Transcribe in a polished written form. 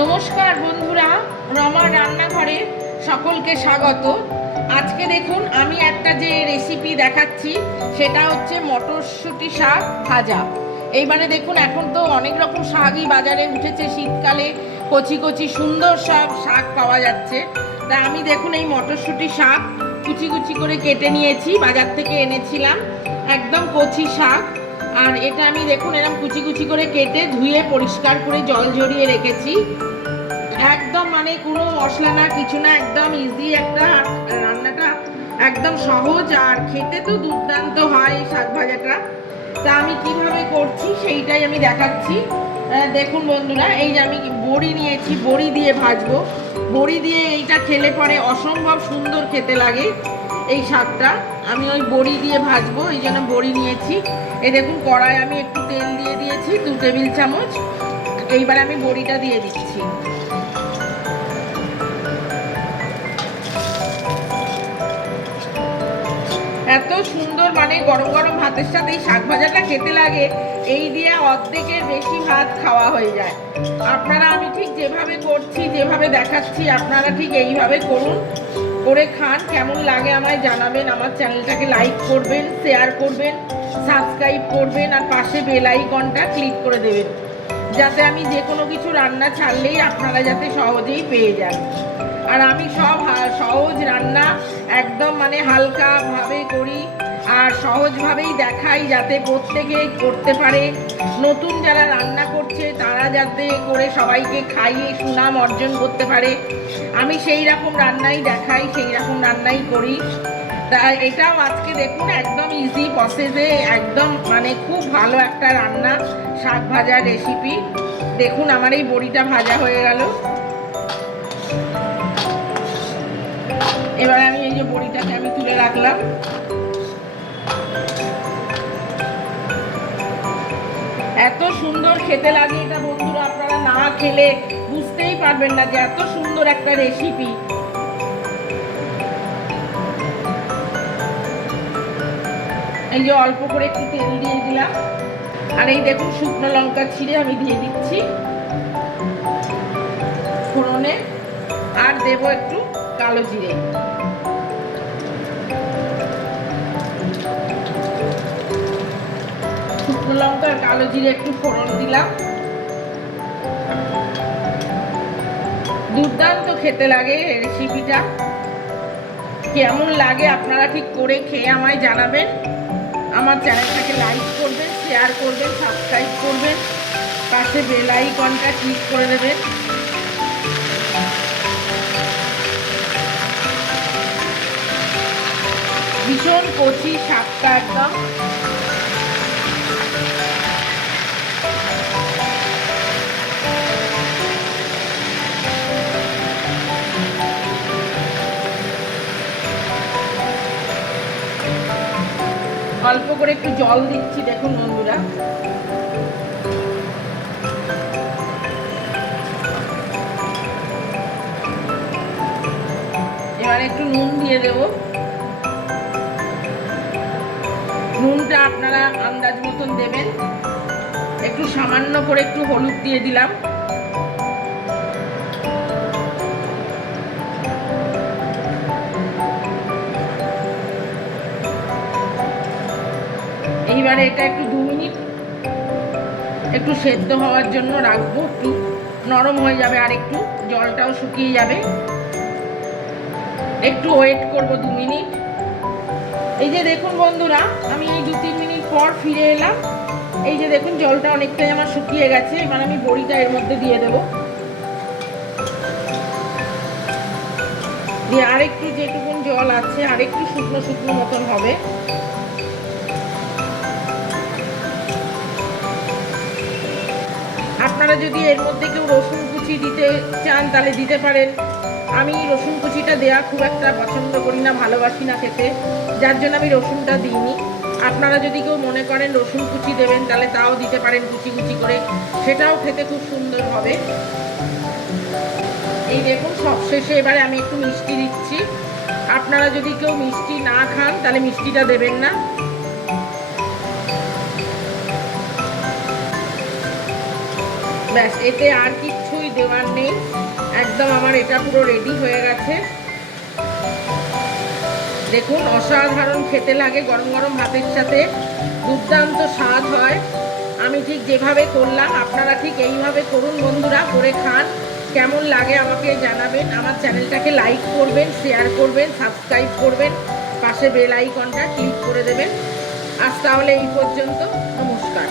নমস্কার বন্ধুরা, রমার রান্নাঘরে সকলকে স্বাগত। আজকে দেখুন আমি একটা যে রেসিপি দেখাচ্ছি সেটা হচ্ছে মটরশুঁটি শাক ভাজা। এইবারে দেখুন এখন তো অনেক রকম শাকই বাজারে উঠেছে, শীতকালে কচি কচি সুন্দর সব শাক পাওয়া যাচ্ছে। তা আমি দেখুন এই মটরশুঁটি শাক কুচি কুচি করে কেটে নিয়েছি, বাজার থেকে এনেছিলাম একদম কচি শাক। আর এটা আমি দেখুন এরকম কুচি কুচি করে কেটে ধুয়ে পরিষ্কার করে জল ঝরিয়ে রেখেছি। একদম মানে কোনো মশলা না, কিছু না, একদম ইজি একটা রান্নাটা, একদম সহজ আর খেতে তো দুর্দান্ত হয় এই শাক ভাজাটা। তা আমি কিভাবে করছি সেইটাই আমি দেখাচ্ছি। দেখুন বন্ধুরা, এই যে আমি বড়ি নিয়েছি, বড়ি দিয়ে ভাজবো। বড়ি দিয়ে এইটা খেলে পরে অসম্ভব সুন্দর খেতে লাগে এই শাকটা। আমি ওই বড়ি দিয়ে ভাজবো, এই জন্য বড়ি নিয়েছি। এই দেখুন কড়াই আমি একটু তেল দিয়ে দিয়েছি 2 টেবিল চামচ। এইবার আমি বড়িটা দিয়ে দিচ্ছি। এত সুন্দর মানে গরম গরম ভাতের সাথে এই শাক ভাজাটা খেতে লাগে, এই দিয়ে অর্ধেকের বেশি ভাত খাওয়া হয়ে যায়। আপনারা আমি ঠিক যেভাবে করছি, যেভাবে দেখাচ্ছি, আপনারা ঠিক এইভাবে করুন, করে খান। কেমন লাগে আমায় জানাবেন। আমার চ্যানেলটাকে লাইক করবেন, শেয়ার করবেন, সাবস্ক্রাইব করবেন আর পাশে বেল আইকনটা ক্লিক করে দেবেন, যাতে আমি যে কোনো কিছু রান্না ছাড়লেই আপনারা যাতে সহজেই পেয়ে যান। আর আমি সব সহজ রান্না একদম মানে হালকাভাবে করি আর সহজভাবেই দেখাই, যাতে প্রত্যেকে করতে পারে। নতুন যারা রান্না করছে তারা যাতে করে সবাইকে খাইয়ে সুনাম অর্জন করতে পারে, আমি সেই রকম রান্নাই দেখাই, সেই রকম রান্নাই করি। তা এটাও আজকে দেখুন একদম ইজি প্রসেসে, একদম মানে খুব ভালো একটা রান্না, শাক ভাজার রেসিপি। দেখুন আমার এই বড়িটা ভাজা হয়ে গেল। এবার আমি এই যে বড়িটাকে আমি তুলে রাখলাম। এত সুন্দর খেতে লাগে এটা বন্ধুরা, আপনারা না খেলে বুঝতেই পারবেন না যে এত সুন্দর একটা রেসিপি। এই যে অল্প করে একটু তেল দিয়ে দিলাম, আর এই দেখুন শুকনো লঙ্কা ছিঁড়ে আমি দিয়ে দিচ্ছি ফোড়নে, আর দেবো একটু কালো জিরে। শুকনো লঙ্কা আর কালো জিরে একটু ফোড়ন দিলাম। দুর্দান্ত খেতে লাগে রেসিপিটা। কেমন লাগে আপনারা ঠিক করে খেয়ে আমায় জানাবেন। আমার চ্যানেলটাকে লাইক করবেন, শেয়ার করবেন, সাবস্ক্রাইব করবেন, পাশে বেল আইকনটা ক্লিক করে দেবেন। ভীষণ কচি শাকটা একদম। অল্প করে একটু জল দিচ্ছি দেখুন বন্ধুরা। এবার একটু নুন দিয়ে দেব। নুনটা আপনারা আন্দাজ মতন দেবেন। একটু সামান্য করে একটু হলুদ দিয়ে দিলাম। এইবারে এটা একটু 2 মিনিট একটু সেদ্ধ হওয়ার জন্য রাখবো, একটু নরম হয়ে যাবে আর একটু জলটাও শুকিয়ে যাবে। একটু ওয়েট করব 2 মিনিট। এই যে দেখুন বন্ধুরা, আমি এই 2-3 মিনিট পর ফিরে এলাম। এই যে দেখুন জলটা অনেকটাই আমার শুকিয়ে গেছে। এবার আমি বড়িটা এর মধ্যে দিয়ে দেবো, দিয়ে আরেকটু যেটুকুন জল আছে আরেকটু শুকনো শুকনো মতন হবে। আপনারা যদি এর মধ্যে কেউ রসুন কুচি দিতে চান তাহলে দিতে পারেন। আমি রসুন কুচিটা দেওয়া খুব একটা পছন্দ করি না, ভালোবাসি না খেতে, যার জন্য আমি রসুনটা দিইনি। আপনারা যদি কেউ মনে করেন রসুন কুচি দেবেন তাহলে তাও দিতে পারেন কুচি কুচি করে, সেটাও খেতে খুব সুন্দর হবে। এই দেখুন সবশেষে এবারে আমি একটু মিষ্টি দিচ্ছি। আপনারা যদি কেউ মিষ্টি না খান তাহলে মিষ্টিটা দেবেন না। ব্যাস, এতে আর কিছুই দেওয়ার নেই, একদম আমার এটা পুরো রেডি হয়ে গেছে। দেখুন অসাধারণ খেতে লাগে, গরম গরম ভাতের সাথে দুর্দান্ত স্বাদ হয়। আমি ঠিক যেভাবে করলাম আপনারা ঠিক এইভাবে করুন বন্ধুরা, করে খান। কেমন লাগে আমাকে জানাবেন। আমার চ্যানেলটাকে লাইক করবেন, শেয়ার করবেন, সাবস্ক্রাইব করবেন, পাশে বেল আইকনটা ক্লিক করে দেবেন। আজ তাহলে এই পর্যন্ত, নমস্কার।